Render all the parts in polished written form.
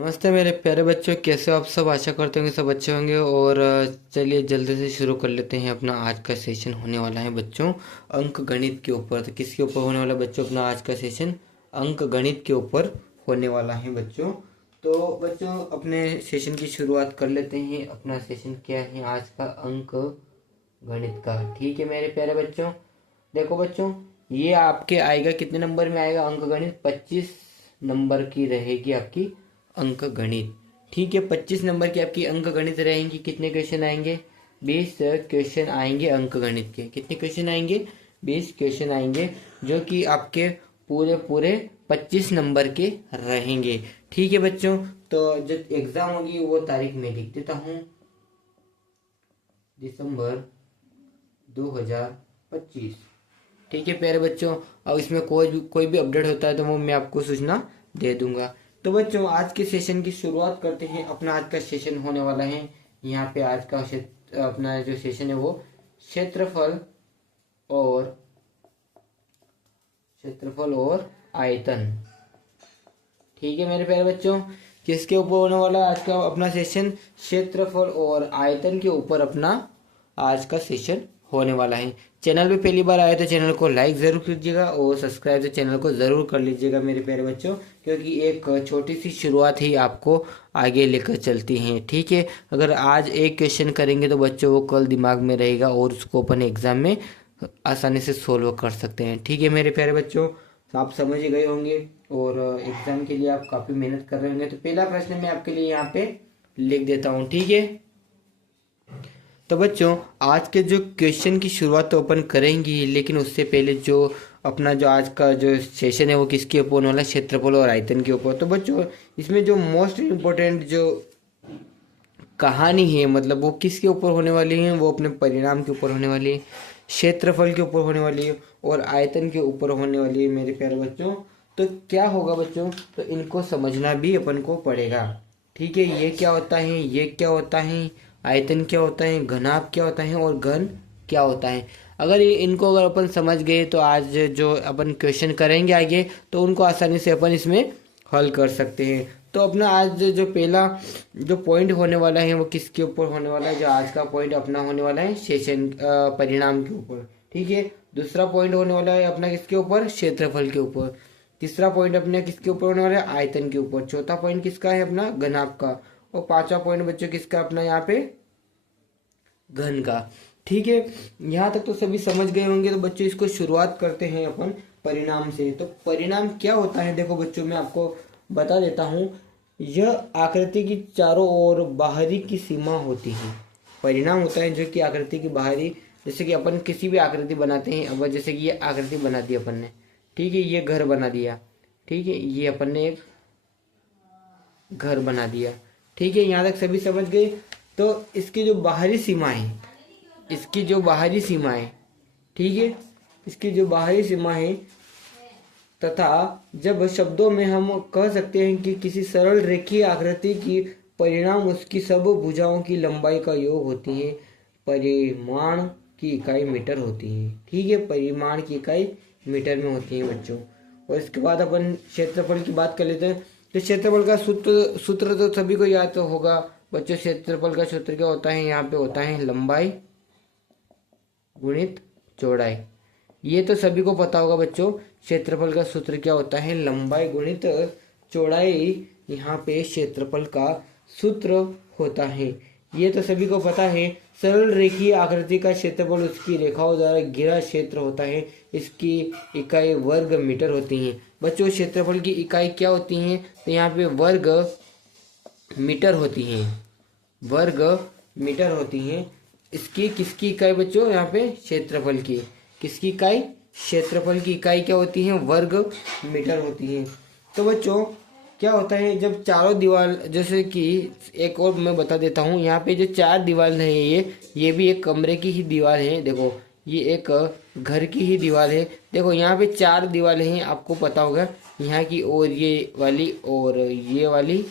नमस्ते मेरे प्यारे बच्चों, कैसे हो आप सब। आशा करते होंगे सब अच्छे होंगे। और चलिए जल्दी से शुरू कर लेते हैं। अपना आज का सेशन होने वाला है बच्चों अंक गणित के ऊपर। तो किसके ऊपर होने वाला है बच्चों? अपना आज का सेशन अंक गणित के ऊपर होने वाला है बच्चों। तो बच्चों अपने सेशन की शुरुआत कर लेते हैं। अपना सेशन क्या है आज का? अंक गणित का। ठीक है मेरे प्यारे बच्चों, देखो बच्चों, ये आपके आएगा कितने नंबर में आएगा? अंक गणित 25 नंबर की रहेगी आपकी अंक गणित। ठीक है, 25 नंबर की आपकी अंक गणित रहेंगी। कितने क्वेश्चन आएंगे? 20 क्वेश्चन आएंगे अंक गणित के। कितने क्वेश्चन आएंगे? 20 क्वेश्चन आएंगे, जो कि आपके पूरे पूरे 25 नंबर के रहेंगे। ठीक है बच्चों, तो जब एग्जाम होगी वो तारीख मैं लिख देता हूँ, दिसंबर 2025। ठीक है प्यारे बच्चों, अब इसमें कोई भी अपडेट होता है तो वो मैं आपको सूचना दे दूंगा। तो बच्चों आज के सेशन की शुरुआत करते हैं। अपना आज का सेशन होने वाला है, यहाँ पे आज का अपना जो सेशन है वो क्षेत्रफल और आयतन। ठीक है मेरे प्यारे बच्चों, किसके ऊपर होने वाला है आज का अपना सेशन? क्षेत्रफल और आयतन के ऊपर अपना आज का सेशन होने वाला है। चैनल पे पहली बार आए तो चैनल को लाइक ज़रूर कीजिएगा और सब्सक्राइब तो चैनल को ज़रूर कर लीजिएगा मेरे प्यारे बच्चों, क्योंकि एक छोटी सी शुरुआत ही आपको आगे लेकर चलती है। ठीक है, अगर आज एक क्वेश्चन करेंगे तो बच्चों वो कल दिमाग में रहेगा और उसको अपन एग्ज़ाम में आसानी से सोल्व कर सकते हैं। ठीक है मेरे प्यारे बच्चों, तो आप समझ ही गए होंगे और एग्ज़ाम के लिए आप काफ़ी मेहनत कर रहे होंगे। तो पहला प्रश्न मैं आपके लिए यहाँ पे लिख देता हूँ। ठीक है, तो बच्चों आज के जो क्वेश्चन की शुरुआत तो अपन करेंगे, लेकिन उससे पहले जो अपना जो आज का जो सेशन है वो किसके ऊपर होने वाला है? क्षेत्रफल और आयतन के ऊपर। तो बच्चों इसमें जो मोस्ट इम्पोर्टेंट जो कहानी है, मतलब वो किसके ऊपर होने वाली है? वो अपने परिणाम के ऊपर होने वाली है, क्षेत्रफल के ऊपर होने वाली है और आयतन के ऊपर होने वाली है मेरे प्यारे बच्चों। तो क्या होगा बच्चों? तो इनको समझना भी अपन को पड़ेगा। ठीक है, ये क्या होता है, ये क्या होता है, आयतन क्या होता है, घनाभ क्या होता है और घन क्या होता है। अगर ये इनको अगर अपन समझ गए तो आज जो अपन क्वेश्चन करेंगे आगे तो उनको आसानी से अपन इसमें हल कर सकते हैं। तो अपना आज जो पहला जो पॉइंट होने वाला है वो किसके ऊपर होने वाला है? जो आज का पॉइंट अपना होने वाला है सेशन परिणाम के ऊपर। ठीक है, दूसरा पॉइंट होने वाला है अपना किसके ऊपर? क्षेत्रफल के ऊपर। तीसरा पॉइंट अपने किसके ऊपर होने वाला है? आयतन के ऊपर। चौथा पॉइंट किसका है? अपना घनाभ का। और पांचवा पॉइंट बच्चों किसका? अपना यहाँ पे घन का। ठीक है, यहाँ तक तो सभी समझ गए होंगे। तो बच्चों इसको शुरुआत करते हैं अपन परिणाम से। तो परिणाम क्या होता है? देखो बच्चों मैं आपको बता देता हूँ। यह आकृति की चारों ओर बाहरी की सीमा होती है। परिणाम होता है जो कि आकृति की बाहरी, जैसे कि अपन किसी भी आकृति बनाते हैं। अब जैसे कि ये आकृति बना दी अपन ने, ठीक है, ये घर बना दिया। ठीक है, ये अपन ने एक घर बना दिया। ठीक है, यहाँ तक सभी समझ गए। तो इसकी जो बाहरी सीमा है, इसकी जो बाहरी सीमा है, ठीक है, इसकी जो बाहरी सीमा है, तथा जब शब्दों में हम कह सकते हैं कि किसी सरल रेखीय आकृति की परिणाम उसकी सब भुजाओं की लंबाई का योग होती है। परिमाण की इकाई मीटर होती है। ठीक है, परिमाण की इकाई मीटर में होती है बच्चों। और इसके बाद अपन क्षेत्रफल की बात कर लेते हैं। तो क्षेत्रफल का सूत्र तो सभी को याद तो होगा बच्चों। क्षेत्रफल का सूत्र क्या होता है? यहाँ पे होता है लंबाई गुणित चौड़ाई। ये तो सभी को पता होगा बच्चों। क्षेत्रफल का सूत्र क्या होता है? लंबाई गुणित चौड़ाई। यहाँ पे क्षेत्रफल का सूत्र होता है, ये तो सभी को पता है। सरल रेखीय आकृति का क्षेत्रफल उसकी रेखाओं द्वारा घिरा क्षेत्र होता है। इसकी इकाई वर्ग मीटर होती है। बच्चों क्षेत्रफल की इकाई क्या होती है? तो यहाँ पे वर्ग मीटर होती है, वर्ग मीटर होती है। इसकी किसकी इकाई बच्चों? यहाँ पे क्षेत्रफल की। किसकी इकाई? क्षेत्रफल की इकाई क्या होती है? वर्ग मीटर होती है। तो बच्चों क्या होता है जब चारों दीवार, जैसे कि एक और मैं बता देता हूँ, यहाँ पे जो चार दीवार है ये भी एक कमरे की ही दीवार है। देखो ये एक घर की ही दीवार है। देखो यहाँ पे चार दीवारें हैं, आपको पता होगा, यहाँ की और ये वाली और ये वाली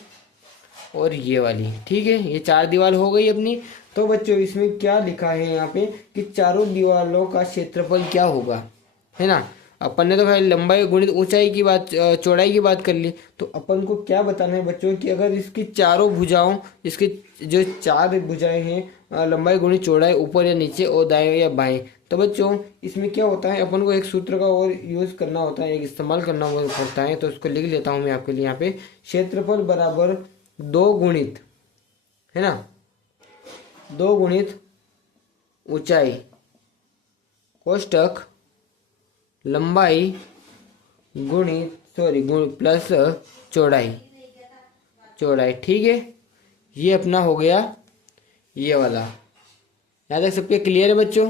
और ये वाली। ठीक है, ये चार दीवार हो गई अपनी। तो बच्चों इसमें क्या लिखा है यहाँ पे कि चारों दीवारों का क्षेत्रफल क्या होगा, है ना? अपन ने तो खाली लंबाई गुणित ऊंचाई की बात, चौड़ाई की बात कर ली। तो अपन को क्या बताना है बच्चों कि अगर इसकी चारों भुजाओं, इसके जो चार भुजाएं हैं, लंबाई गुणित चौड़ाई, ऊपर या नीचे और दाएं या बाएं, तो बच्चों इसमें क्या होता है, अपन को एक सूत्र का और यूज करना होता है, एक इस्तेमाल करना पड़ता है। तो उसको लिख लेता हूँ मैं आपके लिए यहाँ पे। क्षेत्रफल बराबर 2 गुणित, है ना, 2 गुणित ऊंचाई कोष्टक लंबाई गुण प्लस चौड़ाई, ठीक है। ये अपना हो गया ये वाला। यहाँ तक सबके क्लियर है बच्चों?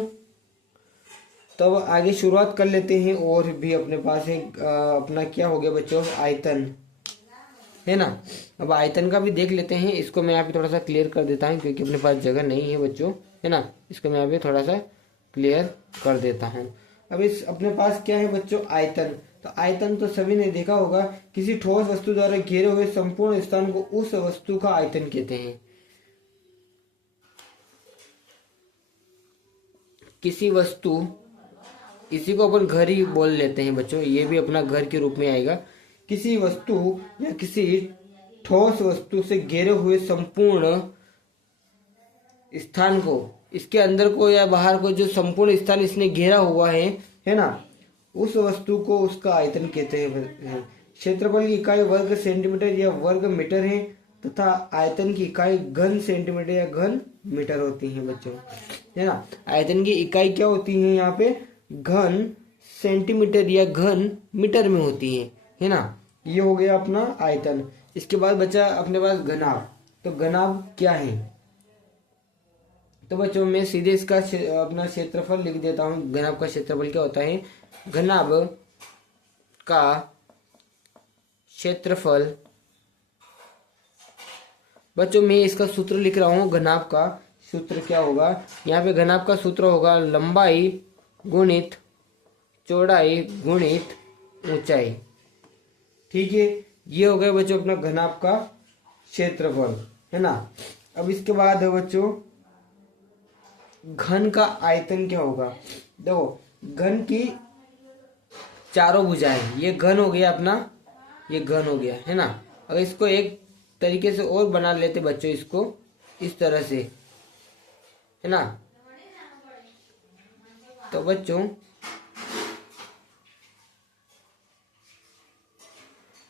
तो अब आगे शुरुआत कर लेते हैं। और भी अपने पास एक अपना क्या हो गया बच्चों, आयतन, है ना। अब आयतन का भी देख लेते हैं। इसको मैं यहाँ पे थोड़ा सा क्लियर कर देता हूँ क्योंकि अपने पास जगह नहीं है बच्चों, है ना। इसको मैं यहाँ पे थोड़ा सा क्लियर कर देता हूँ। अब इस अपने पास क्या है बच्चों, आयतन। तो आयतन तो सभी ने देखा होगा, किसी ठोस वस्तु द्वारा घेरे हुए संपूर्ण स्थान को उस वस्तु का आयतन कहते हैं। किसी वस्तु, इसी को अपन घर ही बोल लेते हैं बच्चों, ये भी अपना घर के रूप में आएगा। किसी वस्तु या किसी ठोस वस्तु से घेरे हुए संपूर्ण स्थान को, इसके अंदर को या बाहर को जो संपूर्ण स्थान इसने घेरा हुआ है ना, उस वस्तु को उसका आयतन कहते हैं। क्षेत्रफल की इकाई वर्ग सेंटीमीटर या वर्ग मीटर है तथा आयतन की इकाई घन सेंटीमीटर या घन मीटर होती है बच्चों, है ना। आयतन की इकाई क्या होती है यहाँ पे, घन सेंटीमीटर या घन मीटर में होती है ना। ये हो गया अपना आयतन। इसके बाद बचा अपने पास घनाभ। तो घनाभ क्या है, तो बच्चों मैं सीधे इसका अपना क्षेत्रफल लिख देता हूँ। घनाभ का क्षेत्रफल क्या होता है, घनाभ का क्षेत्रफल, बच्चों मैं इसका सूत्र लिख रहा हूँ। घनाभ का सूत्र क्या होगा, यहाँ पे घनाभ का सूत्र होगा लंबाई गुणित चौड़ाई गुणित ऊंचाई, ठीक है। ये हो गया बच्चों अपना घनाभ का क्षेत्रफल, है ना। अब इसके बाद है बच्चों घन का आयतन क्या होगा। देखो घन की चारों भुजाएं, ये घन हो गया अपना, ये घन हो गया, है ना। अगर इसको एक तरीके से और बना लेते बच्चों, इसको इस तरह से, है ना, तो बच्चों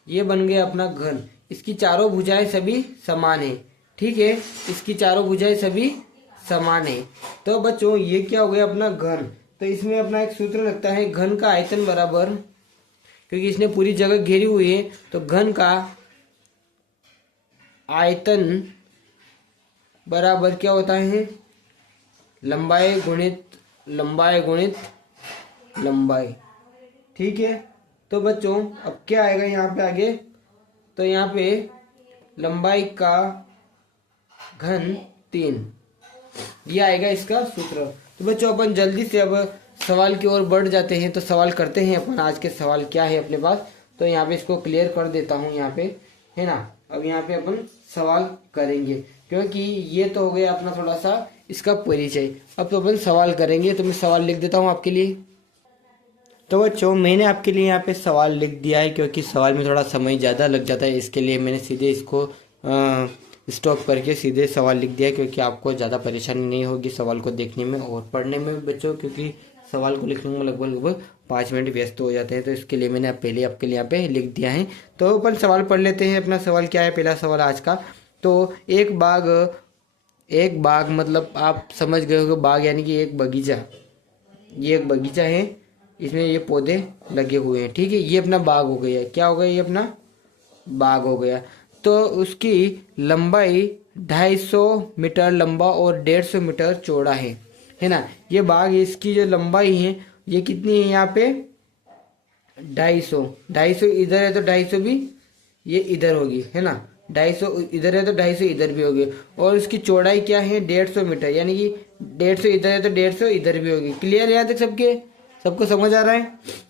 ये बन गया अपना घन। इसकी चारों भुजाएं सभी समान है, ठीक है। इसकी चारों भुजाएं सभी समान है। तो बच्चों ये क्या हो गया अपना घन। तो इसमें अपना एक सूत्र लगता है, घन का आयतन बराबर, क्योंकि इसने पूरी जगह घेरी हुई है, तो घन का आयतन बराबर क्या होता है, लंबाई गुणित लंबाई, ठीक है। तो बच्चों अब क्या आएगा यहाँ पे आगे, तो यहाँ पे लंबाई का घन 3, ये आएगा इसका सूत्र। तो बच्चों अपन जल्दी से अब सवाल की ओर बढ़ जाते हैं। तो सवाल करते हैं अपन, आज के सवाल क्या है अपने पास। तो यहाँ पे इसको क्लियर कर देता हूँ यहाँ पे, है ना। अब यहाँ पे अपन सवाल करेंगे, क्योंकि ये तो हो गया अपना थोड़ा सा इसका परिचय। अब तो अपन सवाल करेंगे। तो मैं सवाल लिख देता हूँ आपके लिए। तो बच्चों मैंने आपके लिए यहाँ पे सवाल लिख दिया है, क्योंकि सवाल में थोड़ा समय ज़्यादा लग जाता है, इसके लिए मैंने सीधे इसको स्टॉप करके सीधे सवाल लिख दिया, क्योंकि आपको ज़्यादा परेशानी नहीं होगी सवाल को देखने में और पढ़ने में बच्चों, क्योंकि सवाल को लिखने में लगभग 5 मिनट व्यस्त हो जाते हैं। तो इसके लिए मैंने पहले आपके लिए यहाँ पे लिख दिया है। तो अपन सवाल पढ़ लेते हैं। अपना सवाल क्या है, पहला सवाल आज का। तो एक बाग मतलब आप समझ गए हो, बाग यानी कि एक बगीचा। ये एक बगीचा है, इसमें ये पौधे लगे हुए हैं, ठीक है। ये अपना बाग हो गया, क्या हो गया, ये अपना बाग हो गया। तो उसकी लंबाई 250 मीटर लंबा और 150 मीटर चौड़ा है ना। ये बाग, इसकी जो लंबाई है ये कितनी है यहाँ पे, 250 इधर है तो 250 भी ये इधर होगी, है ना। 250 इधर है तो 250 इधर भी होगी। और उसकी चौड़ाई क्या है, 150 मीटर, यानी कि 150 इधर है तो 150 इधर भी होगी। क्लियर है यहाँ तक सबको समझ आ रहा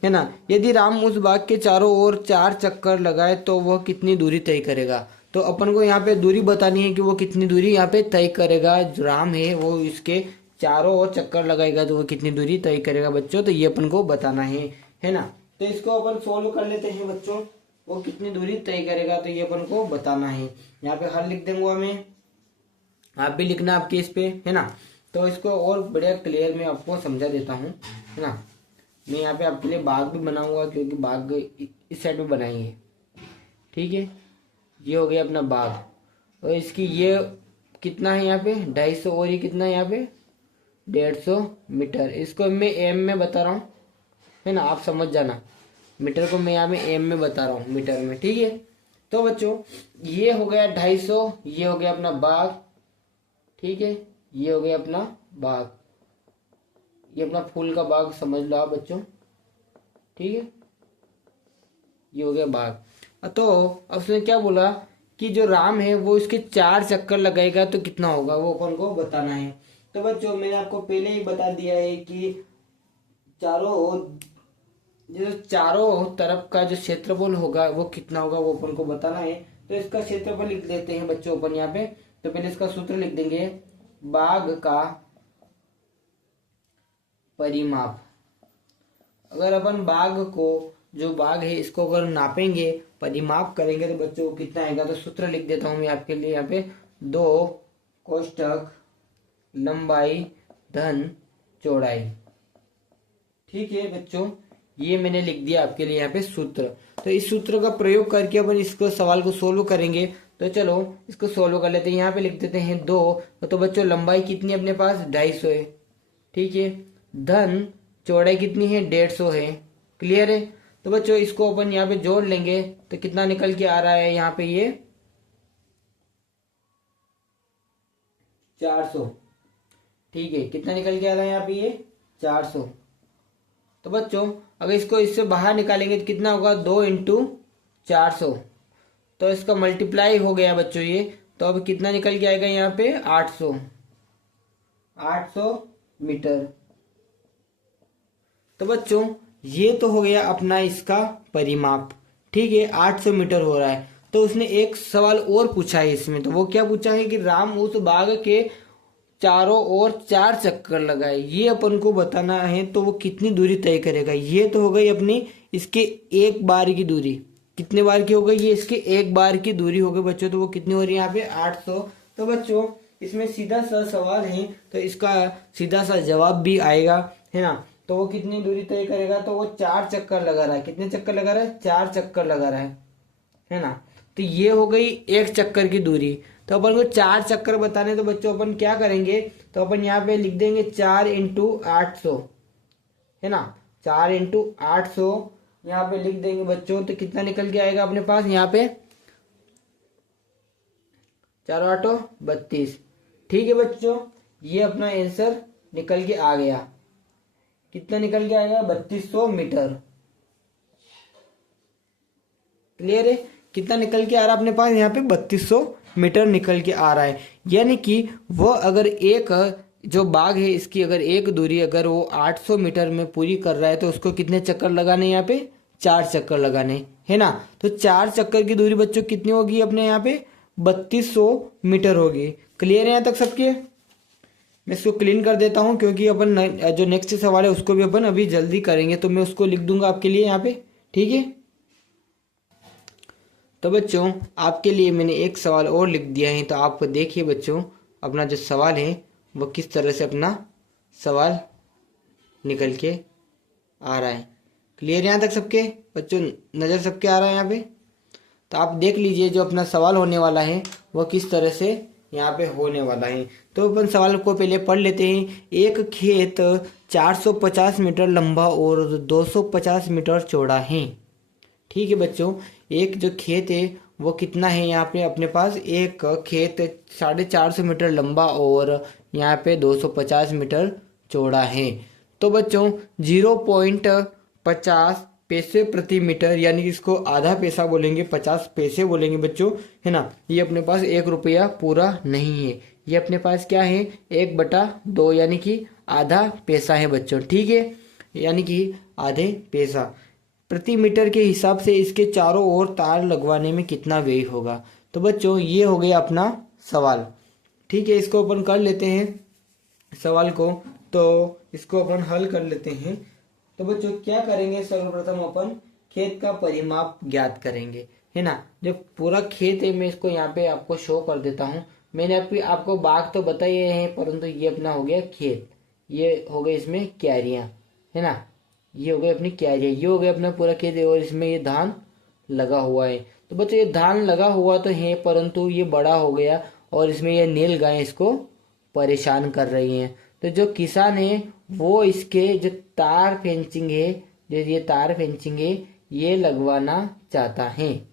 है ना। यदि राम उस बाग के चारों ओर 4 चक्कर लगाए तो वह कितनी दूरी तय करेगा। तो अपन को यहाँ पे दूरी बतानी है कि वो कितनी दूरी यहाँ पे तय करेगा। जो राम है वो इसके चारों ओर चक्कर लगाएगा तो वो कितनी दूरी तय करेगा बच्चों, तो ये अपन को बताना है ना। तो इसको अपन सोल्व कर लेते हैं बच्चों। वो कितनी दूरी तय करेगा तो ये अपन को बताना है। यहाँ पे हल लिख देंगे हमें, आप भी लिखना आपके इस पे, है ना। तो इसको और बढ़िया क्लियर मैं आपको समझा देता हूँ, है ना। मैं यहाँ पे आपके लिए बाग भी बनाऊंगा क्योंकि बाग इस साइड में बनाएंगे, ठीक है। ये हो गया अपना बाग, और इसकी ये कितना है यहाँ पे 250, और ये कितना है यहाँ पे 150 मीटर। इसको मैं एम में बता रहा हूँ, है ना, आप समझ जाना। मीटर को मैं यहाँ में एम में बता रहा हूँ, मीटर में, ठीक है। तो बच्चों ये हो गया 250, ये हो गया अपना बाग, ठीक है। ये हो गया अपना बाग, ये अपना फूल का बाग समझ लो आप बच्चों, ठीक है। ये हो गया बाग। तो अब उसने क्या बोला कि जो राम है वो इसके 4 चक्कर लगाएगा तो कितना होगा, वो अपन को बताना है। तो बच्चों मैंने आपको पहले ही बता दिया है कि चारों तरफ का जो क्षेत्रफल होगा वो कितना होगा, वो अपन को बताना है। तो इसका क्षेत्रफल लिख देते हैं बच्चों अपन यहाँ पे। तो पहले इसका सूत्र लिख देंगे, बाग का परिमाप। अगर अपन बाग को, जो बाग है इसको अगर नापेंगे, परिमाप करेंगे तो बच्चों कितना आएगा। तो सूत्र लिख देता हूं मैं आपके लिए यहाँ पे, 2 कोष्टक लंबाई धन चौड़ाई, ठीक है बच्चों। ये मैंने लिख दिया आपके लिए यहाँ पे सूत्र। तो इस सूत्र का प्रयोग करके अपन इसको सवाल को सोल्व करेंगे। तो चलो इसको सोल्व कर लेते हैं। यहाँ पे लिख देते हैं 2। तो बच्चों लंबाई कितनी अपने पास 250 है, ठीक है। धन चौड़ाई कितनी है 150 है, क्लियर है। तो बच्चों इसको अपन यहाँ पे जोड़ लेंगे तो कितना निकल के आ रहा है यहाँ पे, ये 400, ठीक है। कितना निकल के आ रहा है यहाँ पे, ये 400। तो बच्चों अगर इसको इससे बाहर निकालेंगे तो कितना होगा, 2 × 400। तो इसका मल्टीप्लाई हो गया बच्चों ये। तो अब कितना निकल के आएगा यहाँ पे 800 मीटर। तो बच्चों ये तो हो गया अपना इसका परिमाप, ठीक है। 800 मीटर हो रहा है। तो उसने एक सवाल और पूछा है इसमें। तो वो क्या पूछा है कि राम उस बाग के चारों ओर 4 चक्कर लगाए, ये अपन को बताना है। तो वो कितनी दूरी तय करेगा। ये तो हो गई अपनी इसके एक बार की दूरी। कितने बार की हो गई, ये इसके एक बार की दूरी हो गई बच्चों। तो वो कितनी हो रही है यहाँ पे 800। तो बच्चों इसमें सीधा सा सवाल है तो इसका सीधा सा जवाब भी आएगा, है ना। तो वो कितनी दूरी तय करेगा, तो वो 4 चक्कर लगा रहा है। कितने चक्कर लगा रहा है, 4 चक्कर लगा रहा है ना। तो ये हो गई एक चक्कर की दूरी। तो अपन को 4 चक्कर बताने, तो बच्चों अपन क्या करेंगे, तो अपन यहाँ पे लिख देंगे 4 × 800, है ना। 4 × 800 यहाँ पे लिख देंगे बच्चों। तो कितना निकल के आएगा अपने पास यहाँ पे, 4 × 8 = 32, ठीक है बच्चों। ये अपना आंसर निकल के आ गया। कितना निकल के आएगा, 3200 मीटर, क्लियर है। कितना निकल के आ रहा है अपने पास यहाँ पे 3200 मीटर निकल के आ रहा है। यानी कि वो अगर एक जो बाग है इसकी अगर एक दूरी अगर वो 800 मीटर में पूरी कर रहा है तो उसको कितने चक्कर लगाने, यहाँ पे 4 चक्कर लगाने, है ना। तो 4 चक्कर की दूरी बच्चों कितनी होगी अपने यहाँ पे 3200 मीटर होगी। क्लियर है यहाँ तक सबके। मैं इसको क्लीन कर देता हूँ क्योंकि अपन जो नेक्स्ट सवाल है उसको भी अपन अभी जल्दी करेंगे। तो मैं उसको लिख दूंगा आपके लिए यहाँ पे, ठीक है। तो बच्चों आपके लिए मैंने एक सवाल और लिख दिया है। तो आप देखिए बच्चों अपना जो सवाल है वो किस तरह से अपना सवाल निकल के आ रहा है। क्लियर यहाँ तक सबके बच्चों, नज़र सबके आ रहा है यहाँ पे। तो आप देख लीजिए जो अपना सवाल होने वाला है वो किस तरह से यहाँ पे होने वाला है। तो अपन सवाल को पहले पढ़ लेते हैं। एक खेत 450 मीटर लंबा और 250 मीटर चौड़ा है, ठीक है बच्चों। एक जो खेत है वो कितना है यहाँ पे अपने पास, एक खेत 450 मीटर लंबा और यहाँ पे 250 मीटर चौड़ा है। तो बच्चों 0.50 पैसे प्रति मीटर, यानी कि इसको आधा पैसा बोलेंगे, 50 पैसे बोलेंगे बच्चों, है ना। ये अपने पास 1 रुपया पूरा नहीं है, ये अपने पास क्या है 1/2, यानी कि आधा पैसा है बच्चों, ठीक है। यानी कि आधे पैसा प्रति मीटर के हिसाब से इसके चारों ओर तार लगवाने में कितना व्यय होगा। तो बच्चों ये हो गया अपना सवाल, ठीक है। इसको अपन कर लेते हैं सवाल को। तो इसको अपन हल कर लेते हैं। तो बच्चों क्या करेंगे, सर्वप्रथम अपन खेत का परिमाप ज्ञात करेंगे, है ना। जो पूरा खेत है मैं इसको यहाँ पे आपको शो कर देता हूँ। मैंने आपको बाग तो बताए हैं, परंतु ये अपना हो गया खेत, ये हो गए इसमें क्यारियां, है ना। ये हो गई अपनी क्यारियां, ये हो गया अपना पूरा खेत है, और इसमें ये धान लगा हुआ है। तो बच्चों ये धान लगा हुआ तो है, परंतु ये बड़ा हो गया और इसमें ये नील गाय इसको परेशान कर रही हैं। तो जो किसान है वो इसके जो तार फेंसिंग है, जो ये तार फेंसिंग है ये लगवाना चाहता है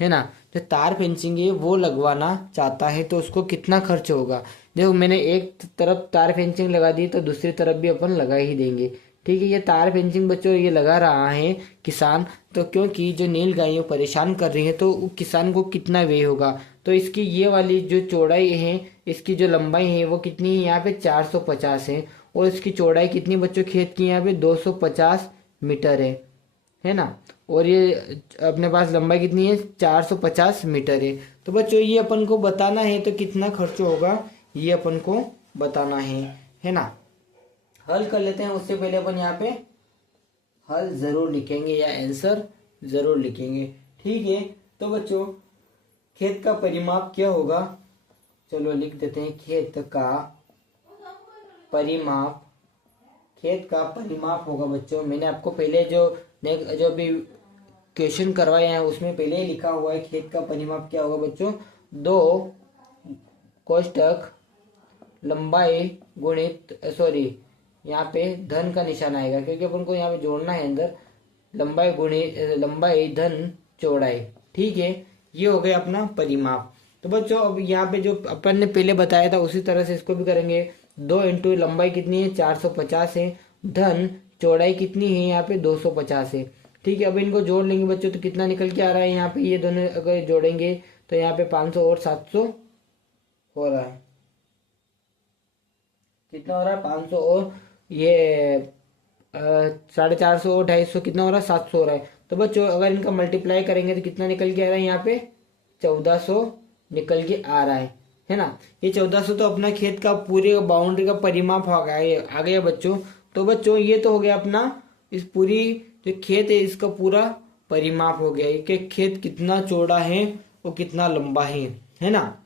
ना। जो तार फेंसिंग है वो लगवाना चाहता है, तो उसको कितना खर्च होगा। देखो मैंने एक तरफ तार फेंसिंग लगा दी, तो दूसरी तरफ भी अपन लगा ही देंगे, ठीक है। ये तार फेंसिंग बच्चों ये लगा रहा है किसान, तो क्योंकि जो नील गायों परेशान कर रही है, तो किसान को कितना व्यय होगा। तो इसकी ये वाली जो चौड़ाई है, इसकी जो लंबाई है वो कितनी है, यहाँ पे 450 है, और इसकी चौड़ाई कितनी बच्चों खेत की, यहाँ पे 250 मीटर है ना। और ये अपने पास लंबाई कितनी है, 450 मीटर है। तो बच्चों ये अपन को बताना है, तो कितना खर्च होगा ये अपन को बताना है ना। हल कर लेते हैं, उससे पहले अपन यहाँ पे हल जरूर लिखेंगे या आंसर जरूर लिखेंगे, ठीक है। तो बच्चों खेत का परिमाप क्या होगा, चलो लिख देते हैं। खेत का परिमाप, खेत का परिमाप होगा बच्चों, मैंने आपको पहले जो भी क्वेश्चन करवाए हैं उसमें पहले ही लिखा हुआ है। खेत का परिमाप क्या होगा बच्चों, 2 कोष्टक लंबाई गुणित, सॉरी यहाँ पे धन का निशान आएगा, क्योंकि अपन को यहाँ पे जोड़ना है अंदर, लंबाई गुणित लंबाई धन चौड़ाई, ठीक है। ये हो गया अपना परिमाप। तो बच्चों अब यहाँ पे जो अपन ने पहले बताया था उसी तरह से इसको भी करेंगे। 2 इंटू लंबाई कितनी है, 450 है, धन चौड़ाई कितनी है, यहाँ पे 250 है, ठीक है। अब इनको जोड़ लेंगे बच्चों, तो कितना निकल के आ रहा है, यहाँ पे ये दोनों अगर जोड़ेंगे तो यहाँ पे 500 और 700 हो रहा है। कितना हो रहा है, 500 और ये 450 और 250, कितना हो रहा है, 700 हो रहा है। तो बच्चों अगर इनका मल्टीप्लाई करेंगे तो कितना निकल के आ रहा है, यहाँ पे 1400 निकल के आ रहा है ना। ये 1400 तो अपना खेत का पूरे बाउंड्री का परिमाप आ गया बच्चों। तो बच्चों ये तो हो गया अपना इस पूरी जो खेत है इसका पूरा परिमाप हो गया, कि खेत कितना चौड़ा है और कितना लंबा है ना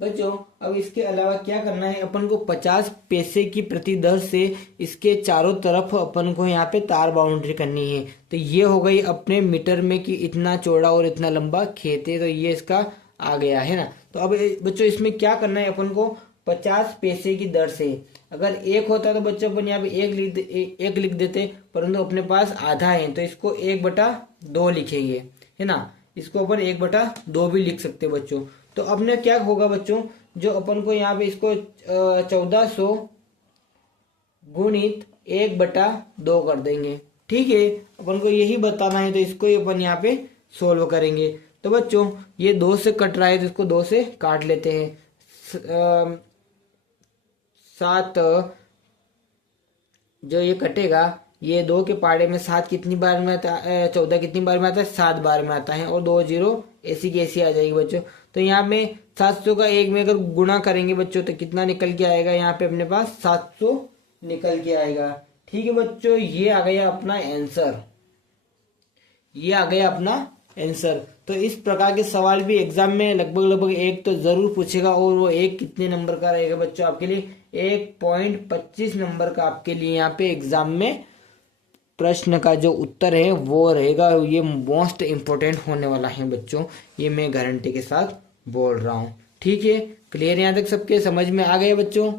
बच्चों। अब इसके अलावा क्या करना है, अपन को 50 पैसे की प्रति दर से इसके चारों तरफ अपन को यहाँ पे तार बाउंड्री करनी है। तो ये हो गई अपने मीटर में कि इतना चौड़ा और इतना लंबा खेत है, तो ये इसका आ गया है ना। तो अब बच्चों इसमें क्या करना है अपन को, 50 पैसे की दर से, अगर एक होता तो बच्चों अपन यहाँ पे एक लिख देते, परंतु अपने पास आधा है तो इसको 1/2 लिखेंगे, है ना। इसको अपन 1/2 भी लिख सकते बच्चों। तो अपने क्या होगा बच्चों, जो अपन को यहाँ पे इसको 1400 गुणित 1/2 कर देंगे, ठीक है। अपन को यही बताना है, तो इसको ही अपन यहाँ पे सोल्व करेंगे। तो बच्चों ये 2 से कट रहा है, तो इसको 2 से काट लेते हैं। 7 जो ये कटेगा, ये 2 के पाड़े में 7 कितनी बार में आता है, 14 कितनी बार में आता है, 7 बार में आता है, और 2 0 ऐसी की ऐसी आ जाएगी बच्चों। तो यहाँ में 700 का 1 में अगर गुणा करेंगे बच्चों तो कितना निकल के आएगा, यहाँ पे अपने पास 700 निकल के आएगा, ठीक है बच्चों। ये आ गया अपना आंसर, ये आ गया अपना आंसर। तो इस प्रकार के सवाल भी एग्जाम में लगभग एक तो जरूर पूछेगा, और वो एक कितने नंबर का रहेगा बच्चों आपके लिए, 1.25 नंबर का आपके लिए यहाँ पे एग्जाम में प्रश्न का जो उत्तर है वो रहेगा। ये मोस्ट इम्पोर्टेंट होने वाला है बच्चों, ये मैं गारंटी के साथ बोल रहा हूँ, ठीक है। क्लियर यहाँ तक सबके समझ में आ गए बच्चों,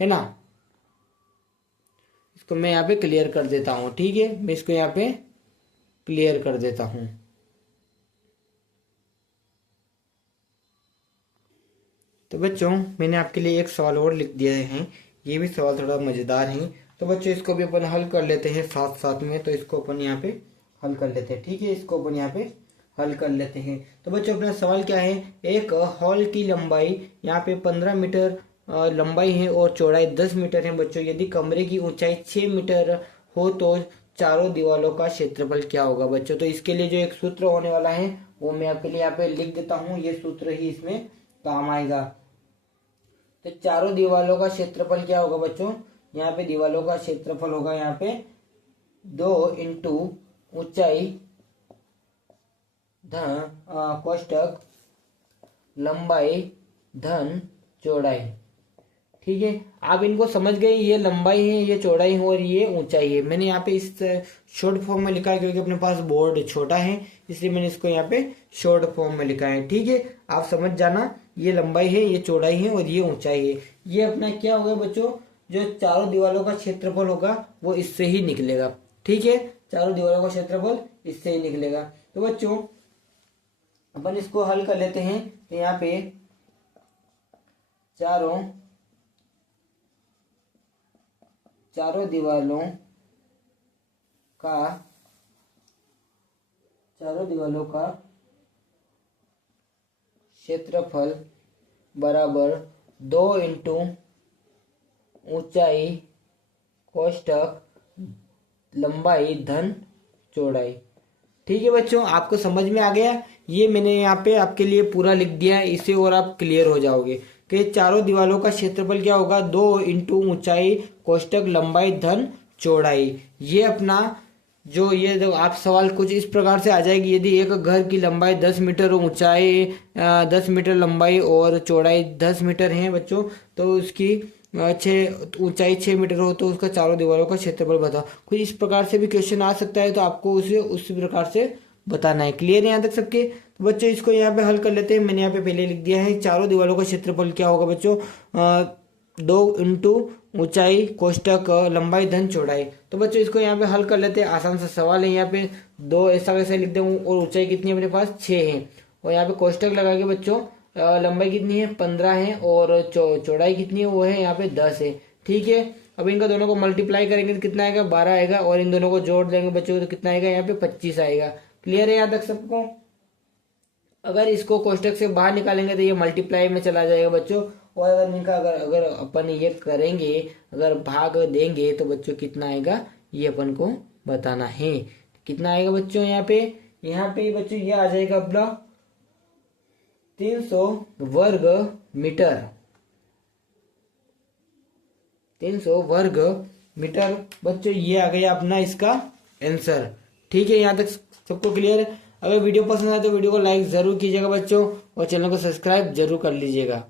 है ना। इसको मैं यहाँ पे क्लियर कर देता हूँ, ठीक है। मैं इसको यहाँ पे क्लियर कर देता हूँ। तो बच्चों मैंने आपके लिए एक सवाल और लिख दिया है, ये भी सवाल थोड़ा मजेदार है। तो बच्चों इसको भी अपन हल कर लेते हैं साथ साथ में, तो इसको अपन यहाँ पे हल कर लेते हैं, ठीक है। इसको अपन यहाँ पे हल कर लेते हैं। तो बच्चों अपना सवाल क्या है, एक हॉल की लंबाई यहाँ पे 15 मीटर लंबाई है और चौड़ाई 10 मीटर है बच्चों। यदि कमरे की ऊंचाई 6 मीटर हो तो चारों दीवारों का क्षेत्रफल क्या होगा बच्चों। तो इसके लिए जो एक सूत्र होने वाला है वो मैं आपके लिए यहाँ पे लिख देता हूँ, ये सूत्र ही इसमें काम आएगा। तो चारों दीवारों का क्षेत्रफल क्या होगा बच्चों, यहाँ पे दीवारों का क्षेत्रफल होगा यहाँ पे 2 इंटू ऊंचाई धन कोष्टक लंबाई धन चौड़ाई। ठीक है, आप इनको समझ गए, ये लंबाई है, ये चौड़ाई है और ये ऊंचाई है। मैंने यहाँ पे इस शॉर्ट फॉर्म में लिखा है क्योंकि अपने पास बोर्ड छोटा है, इसलिए मैंने इसको यहाँ पे शॉर्ट फॉर्म में लिखा है। ठीक है, आप समझ जाना, ये लंबाई है, ये चौड़ाई है और ये ऊंचाई है। ये अपना क्या होगा बच्चों, जो चारों दीवारों का क्षेत्रफल होगा वो इससे ही निकलेगा। ठीक है, चारों दीवारों का क्षेत्रफल इससे ही निकलेगा। तो बच्चों अपन इसको हल कर लेते हैं। तो यहाँ पे चारों दीवारों का क्षेत्रफल बराबर 2 इंटू ऊंचाई कोष्टक लंबाई धन चौड़ाई। ठीक है बच्चों, आपको समझ में आ गया। ये मैंने यहाँ पे आपके लिए पूरा लिख दिया है, इससे और आप क्लियर हो जाओगे कि चारों दीवारों का क्षेत्रफल क्या होगा, 2 इंटू ऊंचाई कोष्टक लंबाई धन चौड़ाई। ये अपना जो ये आप सवाल कुछ इस प्रकार से आ जाएगी, यदि एक घर की लंबाई 10 मीटर, ऊंचाई 10 मीटर, लंबाई और चौड़ाई 10 मीटर है बच्चों, तो उसकी ऊंचाई 6 मीटर हो तो उसका चारों दीवारों का क्षेत्रफल बताओ। कुछ इस प्रकार से भी क्वेश्चन आ सकता है, तो आपको उसे उसी प्रकार से बताना है। क्लियर है यहाँ तक सबके? तो बच्चों इसको यहाँ पे हल कर लेते हैं। मैंने यहाँ पे पहले लिख दिया है, चारों दीवारों का क्षेत्रफल क्या होगा बच्चों, 2 इंटू ऊंचाई कोष्टक लंबाई धन चौड़ाई। तो बच्चों इसको यहाँ पे हल कर लेते हैं, आसान सा सवाल है। यहाँ पे 2 ऐसा वैसा लिख दूँ और ऊंचाई कितनी है अपने पास, 6 है, और यहाँ पे कोष्टक लगा के बच्चों लंबाई कितनी है, 15 है, और चौड़ाई कितनी है, वो है यहाँ पे 10 है। ठीक है, अब इनका दोनों को मल्टीप्लाई करेंगे तो कितना आएगा, 12 आएगा, और इन दोनों को जोड़ देंगे बच्चों तो कितना आएगा, यहाँ पे 25 आएगा। क्लियर है यहाँ तक सबको? अगर इसको कोष्टक से बाहर निकालेंगे तो ये मल्टीप्लाई में चला जाएगा बच्चों, और अगर इनका अगर अपन ये करेंगे, अगर भाग देंगे तो बच्चों कितना आएगा ये अपन को बताना है। कितना आएगा बच्चों, यहाँ पे बच्चों ये आ जाएगा अपना 300 वर्ग मीटर। 300 वर्ग मीटर बच्चों, ये आ गया अपना इसका आंसर। ठीक है, यहाँ तक सबको क्लियर है? अगर वीडियो पसंद आए तो वीडियो को लाइक जरूर कीजिएगा बच्चों, और चैनल को सब्सक्राइब जरूर कर लीजिएगा।